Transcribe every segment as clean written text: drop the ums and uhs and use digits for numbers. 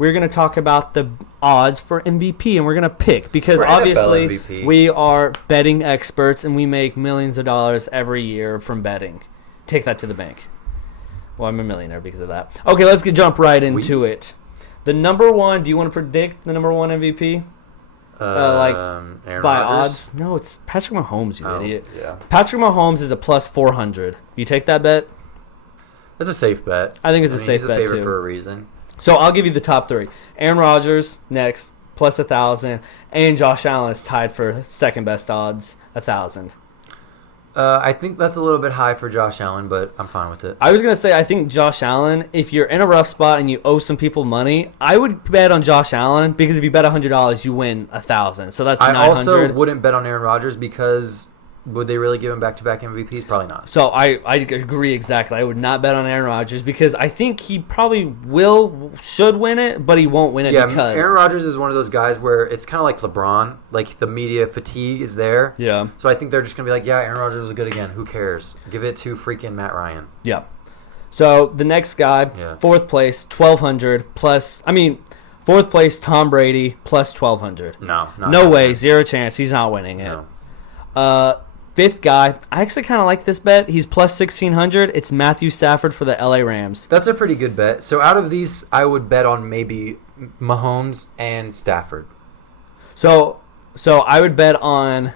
we're going to talk about the odds for MVP, and we're going to pick because For obviously NFL MVP. we are betting experts, and we make millions of dollars every year from betting. Take that to the bank. Well, I'm a millionaire because of that. Okay, let's jump right into it. The number one, do you want to predict the number one MVP? Aaron by Rodgers? odds? No, it's Patrick Mahomes, you idiot. Yeah. Patrick Mahomes is a plus 400. You take that bet? That's a safe bet. I think it's a safe he's bet, a favorite too. for a reason. So I'll give you the top three. Aaron Rodgers, next, plus 1,000. And Josh Allen is tied for second best odds, 1,000. I think that's a little bit high for Josh Allen, but I'm fine with it. I was going to say, I think Josh Allen, if you're in a rough spot and you owe some people money, I would bet on Josh Allen because if you bet $100, you win 1,000. So that's 900. I also wouldn't bet on Aaron Rodgers because would they really give him back-to-back MVPs? Probably not. So I agree exactly. I would not bet on Aaron Rodgers because I think he probably should win it, but he won't win it because Aaron Rodgers is one of those guys where it's kind of like LeBron. Like the media fatigue is there. Yeah. So I think they're just going to be like, yeah, Aaron Rodgers was good again. Who cares? Give it to freaking Matt Ryan. Yeah. So the next guy, fourth place, 1,200 plus. I mean, fourth place, Tom Brady plus 1,200. No way, zero chance. He's not winning it. No. Fifth guy, I actually kind of like this bet. He's plus 1,600. It's Matthew Stafford for the LA Rams. That's a pretty good bet. So out of these, I would bet on maybe Mahomes and Stafford. So I would bet on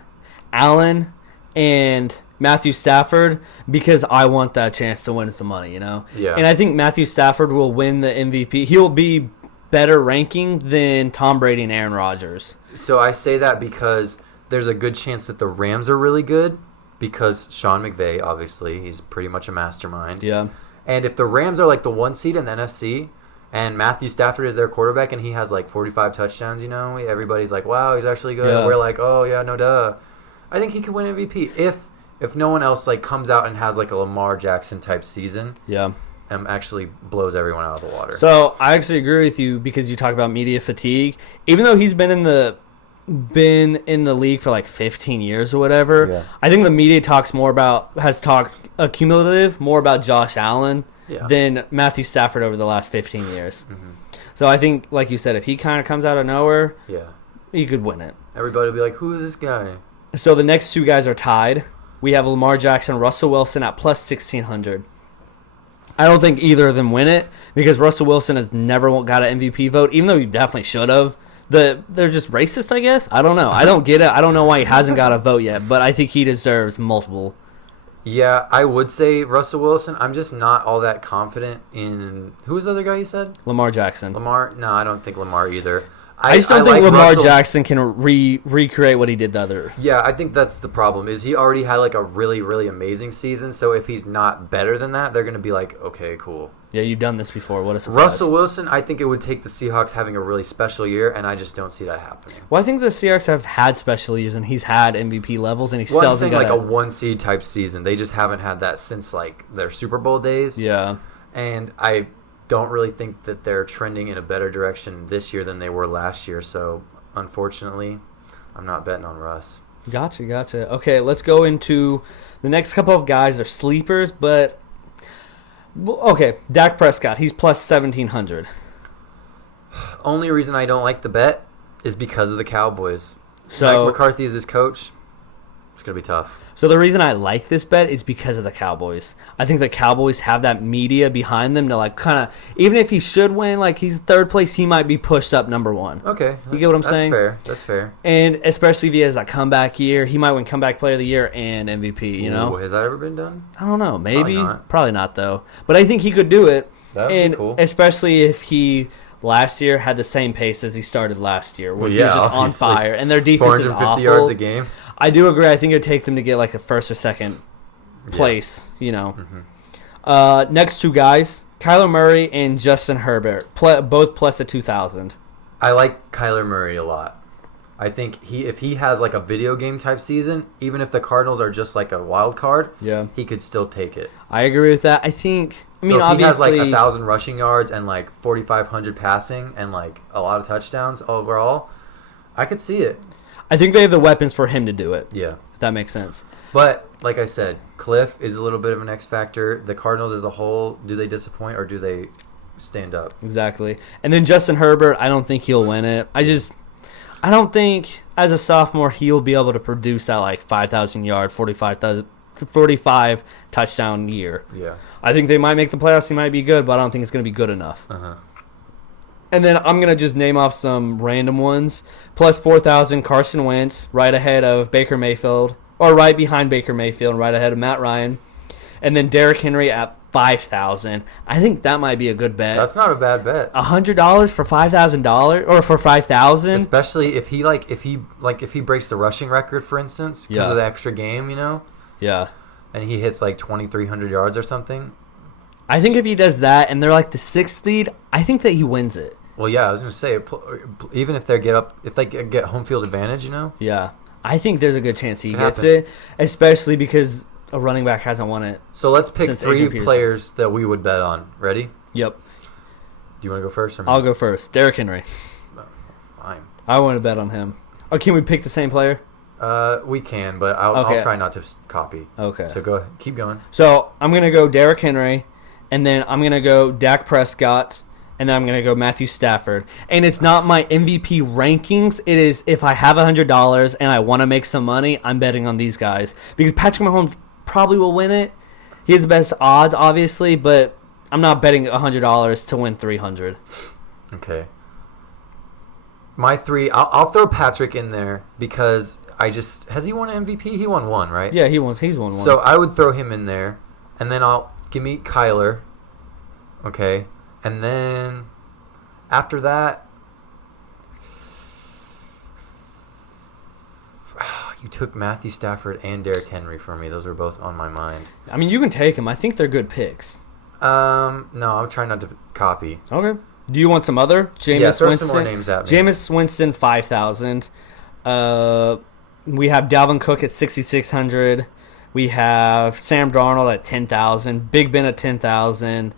Allen and Matthew Stafford because I want that chance to win some money, you know? Yeah. And I think Matthew Stafford will win the MVP. He'll be better ranking than Tom Brady and Aaron Rodgers. So I say that because there's a good chance that the Rams are really good because Sean McVay, obviously, he's pretty much a mastermind. Yeah. And if the Rams are like the one seed in the NFC and Matthew Stafford is their quarterback and he has like 45 touchdowns, you know, everybody's like, wow, he's actually good. Yeah. And we're like, oh, yeah, no duh. I think he could win MVP if no one else like comes out and has like a Lamar Jackson type season. Yeah. And actually blows everyone out of the water. So I actually agree with you because you talk about media fatigue. Even though he's been in the league for like 15 years or whatever. Yeah. I think the media has talked accumulative more about Josh Allen than Matthew Stafford over the last 15 years. Mm-hmm. So I think, like you said, if he kind of comes out of nowhere, he could win it. Everybody will be like, who is this guy? So the next two guys are tied. We have Lamar Jackson, Russell Wilson at plus 1,600. I don't think either of them win it because Russell Wilson has never got an MVP vote, even though he definitely should have. They're just racist, I guess. I don't know. I don't get it. I don't know why he hasn't got a vote yet, but I think he deserves multiple. Yeah, I would say Russell Wilson. I'm just not all that confident in who was the other guy you said? Lamar Jackson. Lamar? No, I don't think Lamar either. I just don't think like Lamar Russell. Jackson can recreate what he did the other. Yeah, I think that's the problem. Is he already had like a really, really amazing season? So if he's not better than that, they're going to be like, okay, cool. Yeah, you've done this before. What a surprise. Russell Wilson, I think it would take the Seahawks having a really special year, and I just don't see that happening. Well, I think the Seahawks have had special years, and he's had MVP levels, and he Well, still I'm hasn't saying got like a one seed type season. They just haven't had that since like their Super Bowl days. Yeah. And I don't really think that they're trending in a better direction this year than they were last year. So, unfortunately, I'm not betting on Russ. Gotcha. Okay, let's go into the next couple of guys. They're sleepers, but okay. Dak Prescott, he's plus 1,700. Only reason I don't like the bet is because of the Cowboys. So Mike McCarthy is his coach. It's going to be tough. So the reason I like this bet is because of the Cowboys. I think the Cowboys have that media behind them to like kind of, even if he should win, like he's third place, he might be pushed up number one. Okay. You get what I'm saying? That's fair. And especially if he has that comeback year, he might win comeback player of the year and MVP, you know? Ooh, has that ever been done? I don't know. Maybe. Probably Probably not, though. But I think he could do it. That would be cool. Especially if he last year had the same pace as he started last year, where he was just obviously. on fire. And their defense is 450 awful. yards a game. I do agree. I think it would take them to get like a first or second place, you know. Mm-hmm. Next two guys, Kyler Murray and Justin Herbert, both plus a 2,000. I like Kyler Murray a lot. I think if he has like a video game type season, even if the Cardinals are just like a wild card, he could still take it. I agree with that. I mean, if he obviously, has like 1,000 rushing yards and like 4,500 passing and like a lot of touchdowns overall, I could see it. I think they have the weapons for him to do it. Yeah. If that makes sense. But, like I said, Cliff is a little bit of an X factor. The Cardinals as a whole, do they disappoint or do they stand up. Exactly. And then Justin Herbert, I don't think he'll win it. I don't think as a sophomore he'll be able to produce that like 5,000 yard, 45 touchdown year. Yeah. I think they might make the playoffs. He might be good, but I don't think it's going to be good enough. Uh-huh. And then I'm going to just name off some random ones. Plus 4,000, Carson Wentz, right ahead of Baker Mayfield, or right behind Baker Mayfield, and right ahead of Matt Ryan. And then Derrick Henry at 5,000. I think that might be a good bet. That's not a bad bet. $100 for $5,000 or for 5,000. Especially if he breaks the rushing record, for instance, because of the extra game, you know. Yeah. And he hits like 2,300 yards or something. I think if he does that and they're like the 6th seed, I think that he wins it. Well, yeah, I was gonna say even if they get home field advantage, you know. Yeah, I think there's a good chance he gets it, especially because a running back hasn't won it. So let's pick 3 players that we would bet on. Ready? Yep. Do you want to go first or me? I'll go first. Derrick Henry. No, fine. I want to bet on him. Oh, can we pick the same player? We can, but I'll try not to copy. Okay. So go ahead. Keep going. So I'm going to go Derrick Henry, and then I'm going to go Dak Prescott, and then I'm going to go Matthew Stafford. And it's not my MVP rankings. It is if I have $100 and I want to make some money, I'm betting on these guys. Because Patrick Mahomes probably will win it. He has the best odds, obviously, but I'm not betting $100 to win $300. Okay. My 3, I'll throw Patrick in there because has he won an MVP? He won 1, right? Yeah, he's won 1. So I would throw him in there, and then give me Kyler. Okay. And then after that, you took Matthew Stafford and Derrick Henry from me. Those were both on my mind. I mean, you can take them. I think they're good picks. No, I'm trying not to copy. Okay. Do you want some other? Throw some more names at me. Jameis Winston, 5,000. We have Dalvin Cook at 6,600. We have Sam Darnold at 10,000. Big Ben at 10,000.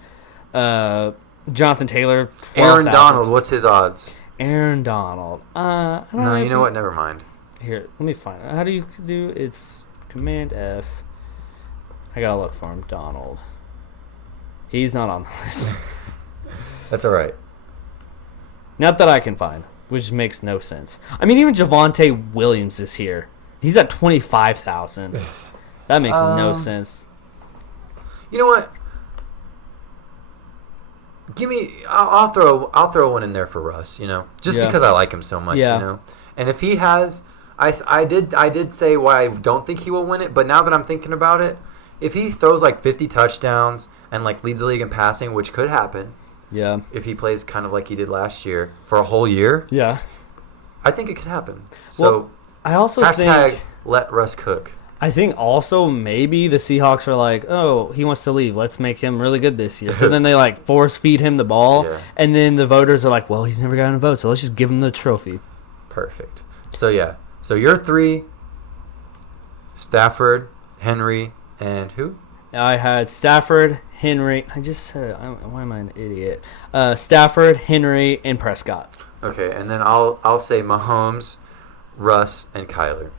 Jonathan Taylor, 12,000. Aaron Donald, what's his odds? Aaron Donald. I don't know. You know what? Never mind. Here, let me find it. How do you do? It's Command F. I gotta look for him. Donald. He's not on the list. That's all right. Not that I can find, which makes no sense. I mean, even Javonte Williams is here. He's at 25,000. That makes no sense. You know what? I'll throw one in there for Russ. You know, just because I like him so much. Yeah. You know, and if he has, I did say why I don't think he will win it. But now that I'm thinking about it, if he throws like 50 touchdowns and like leads the league in passing, which could happen. Yeah. If he plays kind of like he did last year for a whole year. Yeah. I think it could happen. So I also think let Russ cook. I think also maybe the Seahawks are like, oh, he wants to leave. Let's make him really good this year. So then they like force feed him the ball, and then the voters are like, well, he's never gotten a vote, so let's just give him the trophy. Perfect. So yeah. So your 3: Stafford, Henry, and who? I had Stafford, Henry. I just said it. Why am I an idiot? Stafford, Henry, and Prescott. Okay, and then I'll say Mahomes, Russ, and Kyler.